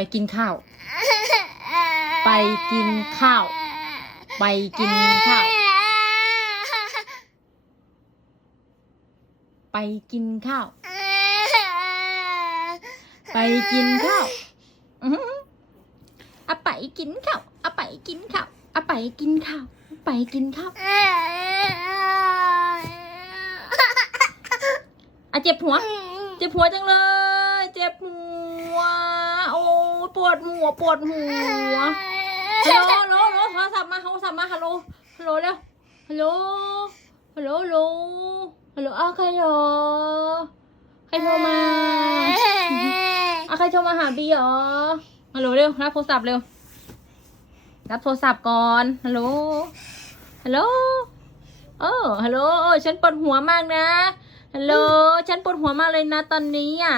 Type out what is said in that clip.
ไปกินข้าว ไปกินข้าว ไปกินข้าว ไปกินข้าว ไปกินข้าวเอาไปกินข้าวเอาไปกินข้าวเอาไปกินข้าวไปกินข้าวอ่ะเจ็บหัวเจ็บหัวจังเลยเจ็บหัวโอ้ปวดหัวปวดหัวฮัลโหลฮัลโหลโทรศัพท์มาฮัลโหลฮัลโหลเร็วฮัลโหลฮัลโหลฮัลโหลฮัลโหลอ้าวใครเหรอใครโทรมาอ้าวใครโทรมาหาบีเหรอฮัลโหลเร็วรับโทรศัพท์เร็วรับโทรศัพท์ก่อนฮัลโหลฮัลโหลฮัลโหลฉันปวดหัวมากนะฮัลโหลฉันปวดหัวมากเลยนะตอนนี้อ่ะ